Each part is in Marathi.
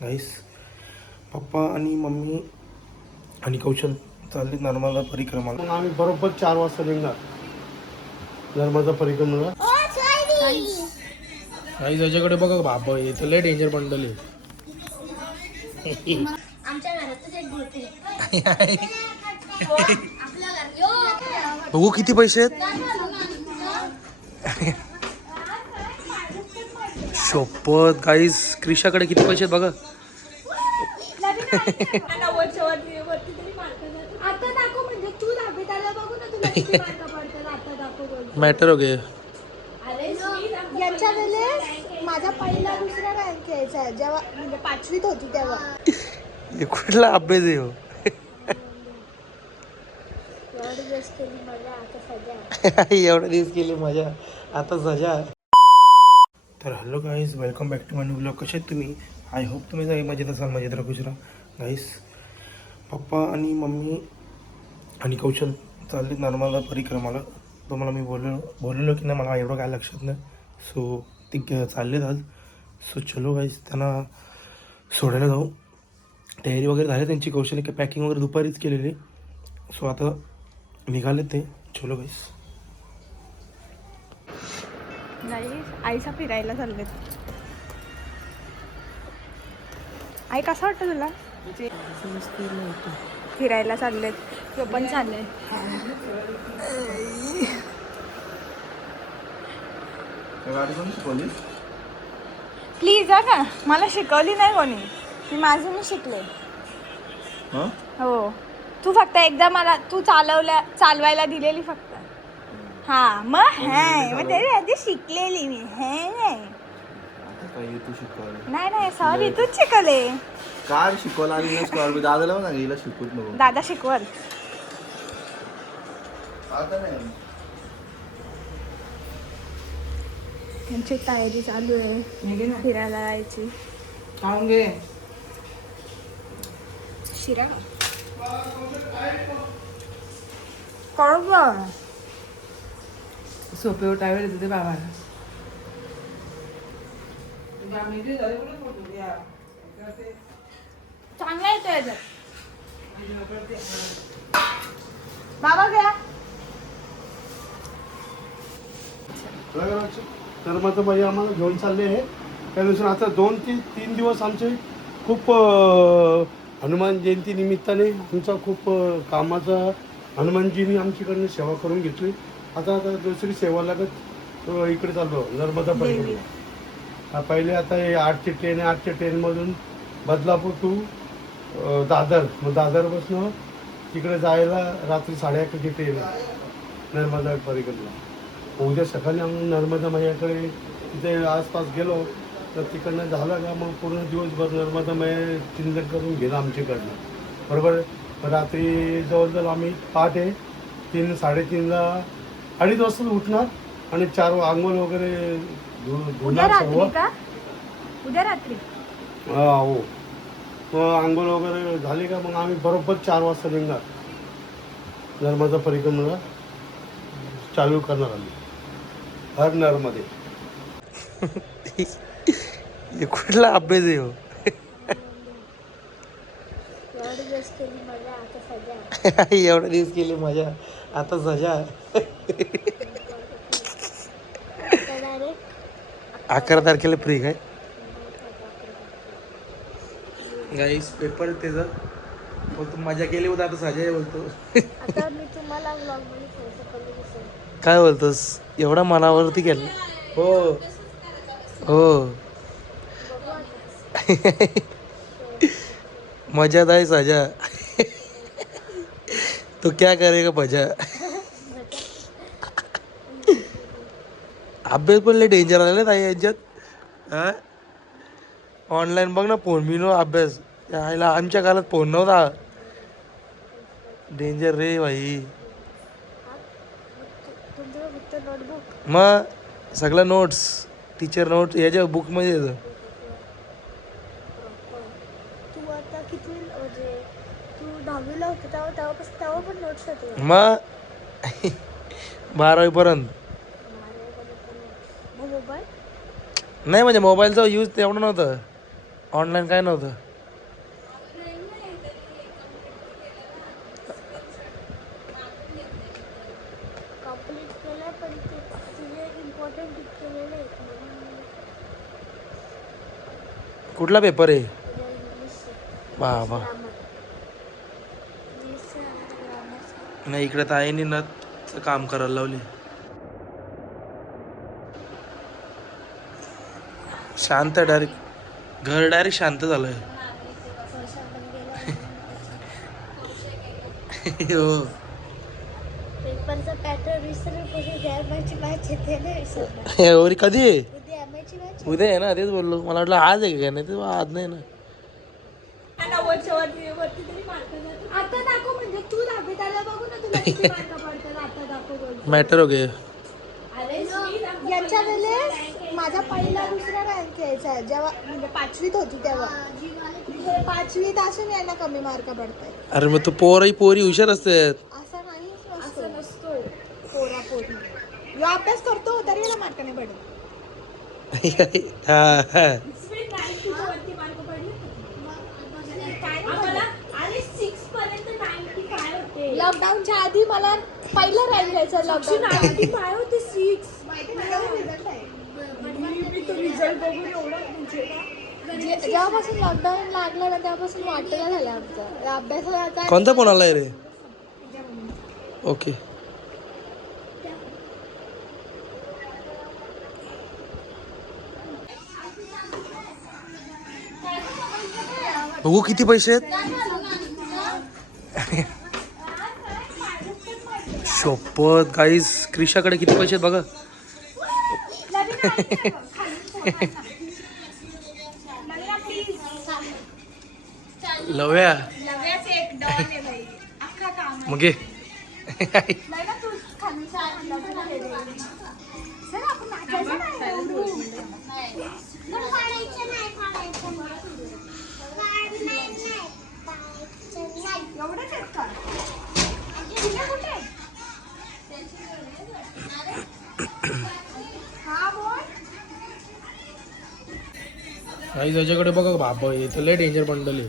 गाईस, पप्पा आणि मम्मी आणि कौशल चालले नर्मदा परिक्रमाला. मग आम्ही बरोबर 4 वाजता निघणार नर्मदा परिक्रमाला. गाईस याच्याकडे बघा बाबा, हे तर लय डेंजर बंडल आहे. आमच्या घरातच एक गोटे बघू किती पैसे आहेत. शपथ गाईस, क्रिशाकडे किती पैसे आहेत बघा. मॅटर हो गया. यांच्या वेळेस माझा पहिला दुसरा रँक यायचा जेव्हा म्हणजे 5वीत होती तेव्हा. हे कुठला अभ्यास आहे हो. एवढी दिवस केली मजा आता सध्या. एवढा दिवस केली मजा आता सजा. तर hello guys, welcome back to my new blog. कसे आहेत तुम्ही? आय होप तुम्ही सगळे मजेत असाल, मजेत राहा, खुश राहा. गाईज, पप्पा आणि मम्मी आणि कौशल चालले नर्मदा परिक्रमाला. तुम्हाला मी बोललेलो की नाही, मला एवढं काय लक्षात नाही. सो ते चाललेत आज. सो चलो गाईज, त्यांना सोडायला जाऊ. तयारी वगैरे झाली त्यांची. कौशल की पॅकिंग वगैरे दुपारीच केलेली. सो आता निघाले ते. चलो गाईज. आईचा फिरायला चाललेत. आई कसं वाटतं तुला? फिरायला चाललेत. तो पण चालले. प्लीज जा का, मला शिकवली नाही कोणी. मी माझं मी शिकले. हो, तू फक्त एकदा मला तू चालवायला दिलेली फक्त. हा मग मग तरी आधी शिकलेली मी. नाही सॉरी, तूच शिकवले. काय शिकवलं आणि दादाला पण हिला शिकवत नको. दादा शिकवल. आता नाही त्यांची तयारी चालू आहे फिरायला जायची. शिरा कळव सोपे उठावे येते ते बाबाला. चांगला येतो याच्यात. बाबा घ्या. नर्मदा बाई आम्हाला घेऊन चालले आहे. त्यानुसार आता 2 ते 3 दिवस आमचे खूप हनुमान जयंती निमित्ताने आमचा खूप कामाचा हनुमानजींनी आमच्याकडनं सेवा करून घेतली. आता दुसरी सेवा लागत इकडे चाललो नर्मदा परिक्रमा. पहिले आता हे 8ची ट्रेन आहे. 8च्या ट्रेनमधून बदलापूर टू दादर. मग दादरपासून तिकडे जायला रात्री 11:30ची ट्रेन आहे नर्मदा परिक्रमा. उद्या सकाळी आम्ही नर्मदा मैयाकडे तिथे आसपास गेलो तर तिकडनं झालं का मग पूर्ण दिवसभर नर्मदा मैया चिंतन करून गेलं आमच्याकडनं. बरोबर. रात्री जवळजवळ आम्ही पहाटे 3-3:30ला 2:30 वाजता उठणार आणि 4 आंघोळ वगैरे उद्या रात्री का? उद्या रात्री हो. मग आंघोळ वगैरे झाली का मग आम्ही बरोबर 4 वाजता निघणार नर्मदा परिक्रमाला चालू करणार आम्ही हर नर्मदे. हे कुठला अभ्यास आहे हो. एवढी दिवस केली मजा आता सध्या. एवढा दिवस केली मजा आता सजा. 11 तारखेला फ्री काय गाईस? पेपर त्याचं बोलतो मजा केली होता आता सजा आहे बोलतो. आता मी तुम्हाला ब्लॉग मध्ये थोडंसं कमी दिसेल. काय बोलतोस? एवढा मनावरती केलं. हो हो. मजा आहे सजा. तो क्या करेगा मजा. अभ्यास पण लय डेंजर आलेला ताई यांच्यात. ऑनलाईन बघ ना, फोन बिनो अभ्यास. यायला आमच्या काळात फोन नव्हता. डेंजर रे भाई. तुमचं फक्त नोटबुक. मग सगळं नोट्स, टीचर नोट्स याच्या बुकमध्ये येतं. तू आता किती म्हणजे तू 10वीला होती तेव्हा पण नोट्स होते. मग 12वीपर्यंत मोबाईल नाही, म्हणजे मोबाईलचा यूज तेवढं नव्हतं. ऑनलाईन काय नव्हतं. कंप्लीट केलं पण तुझे इम्पॉर्टंट केलेले आहेत कुठला पेपर आहे? इंग्लिश बाबा नाही, इकडे तर आईने नथ काम करायला लावले. शांत डायरेक्ट घर डायरेक्ट शांत झालंय. हो पेपरचा पॅटर्न विसरून एमआयची मॅच येते ना विसरणार. हे ओरी कधी आहे? उद्या एमआयची मॅच उद्या आहे ना, तेच बोललो. मला वाटलं आज आहे का? नाही ते आज नाही ना. आता दाखव म्हणजे तू दहावी त्याला बघू ना तुला किती मार्क पडतात. आता दाखव बोल. मॅटर हो गया. यांच्या वेळेस माझा पहिला दुसरा रँक यायचा जेव्हा म्हणजे 5वीत होती तेव्हा. 5वीत असून यांना कमी मार्क पडतात. अरे मग तू पोरी हुशार असतात. असं नाही असं नसतो. पोरा पोरी जो अभ्यास करतो तरी याला मार्क नाही पडत. हा हा. लॉकडाऊनच्या आधी मला पहिला रँक यायचा. लॉकडाऊन 95 होते 6. जेव्हापासून लॉकडाऊन लागलं ना तेव्हापासून वाटेला झालं आमचं अभ्यासाचा. कोणता फोन आलाय रे? ओके. बघू किती पैसे आहेत. शपथ गाईस, क्रिशाकडे किती पैसे आहेत बघा. लव्या मग घे. आई त्याच्याकडे बघा बाबा, हे तर लय डेंजर बंडल आहे.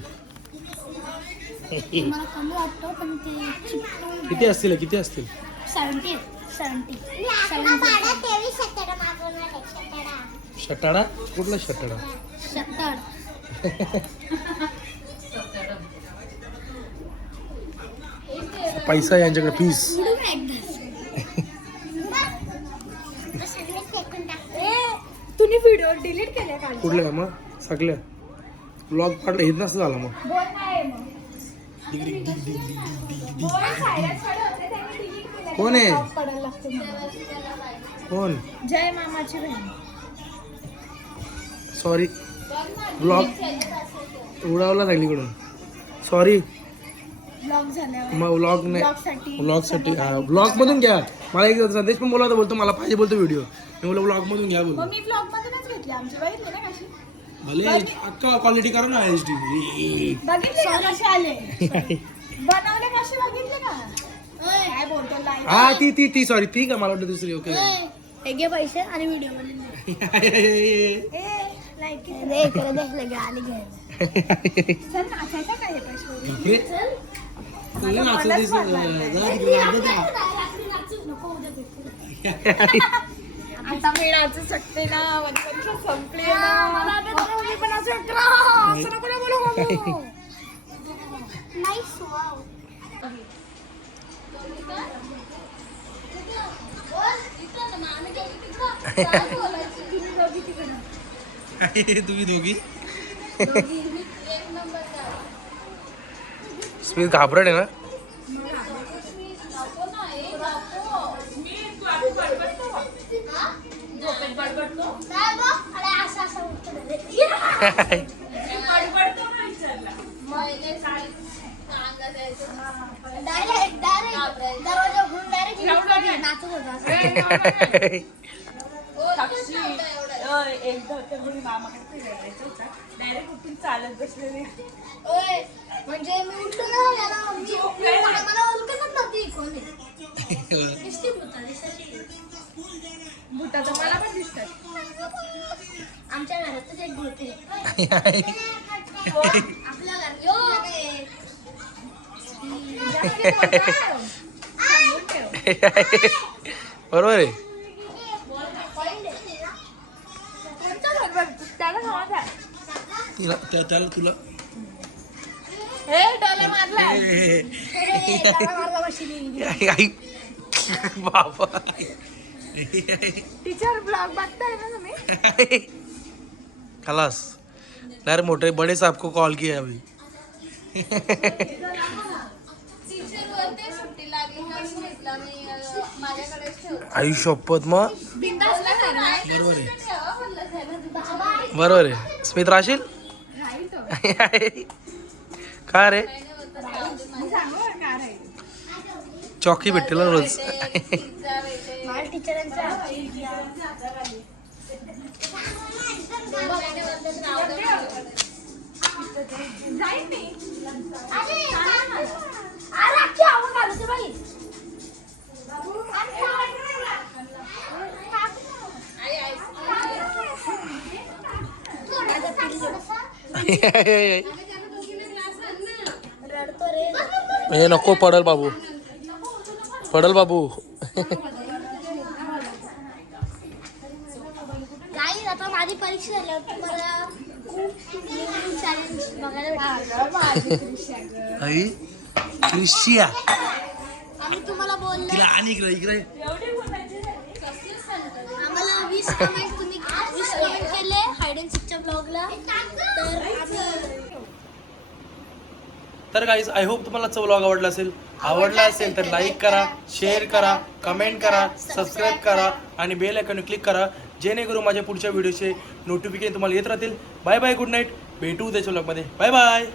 मला कमी वाटतं पण ते किती असतील किती असतील? 70. शटाडा कुठला शटाडा? पैसा यांच्याकडे फीस. तुम्ही व्हिडिओ डिलीट केले का? कुठल्या मग सगळ्या ब्लॉग पाडलं हेच नसतं झालं मग. बोल नाही मग. कोण आहे? पडायला लागतो मला. कोण? जय मामाची बहीण. सॉरी ब्लॉग उडावला सगळीकडून. सॉरी ब्लॉग झाल्यावर मग व्लॉग नाही, ब्लॉगसाठी व्लॉगसाठी. ब्लॉग मधून घ्या. मला एक संदेश पण बोला होता, बोलतो मला पाहिजे बोलतो व्हिडिओ. मी बोललो व्लॉग मधून घ्या बोलतो. मग मी ब्लॉग मधूनच घेतली. आमची बघितली ना कशी भले अक्का क्वालिटी करा ना HD. बघितले का कसे आले बनवले कसे बघितले का? काय बोलतो लाईव्ह. हा ती सॉरी ती का? मला वाटतं दुसरी. ओके. हे घे पैसे आणि व्हिडिओ मध्ये चल नाचायचं काय हे पैसे आता मी नाचू शकते ना. परीक्षा संपली ना. मी पण नाचू शकते ना. असं नको ना बोलू बाबू. तुम्ही दोघी स्मित घाबरट आहे ना. डायरेक्ट उठून चालत बसलेले. म्हणजे मी उठलो ना मला ओळखतच नव्हती कोणी. भूताचं मला पण दिसतात. आमच्या घरातच एक भूत आहे. आपल्या घरात बरोबर आहे. त्याला समज आहे. त्याला तुला हे डोले मारलाय. आई बाबा टीचर ब्लॉग बघताय ना तुम्ही? खलास यार मोटे बड़े साहब को कॉल किया अभी. आई शपथ मग बरोबर आहे. स्मित राशील का रे चौकी भेटेल ना रोज. हे नको पडल बाबू पडल बाबू. नाही आता माझी परीक्षा झाल्यावर तुम्हाला खूप चॅलेंज बघायला भेटतील. आई क्रिशिया आम्ही तुम्हाला बोलले तिला आणि इकडे आम्हाला 20 कमेंट तुम्ही 20 कमेंट केले हाईड अँड सीकच्या ब्लॉगला तर आम्ही तर गाईज आय होप तुम्हाला आजचा व्लॉग आवडला असेल. आवडला असेल तर लाईक करा, शेअर करा, कमेंट करा, सबस्क्राईब करा आणि बेल आयकॉन क्लिक करा जेणेकरून माझ्या पुढच्या व्हिडिओचे नोटिफिकेशन तुम्हाला येत राहतील. Bye bye, good night. भेटू उद्याच्या व्लॉगमध्ये. Bye bye.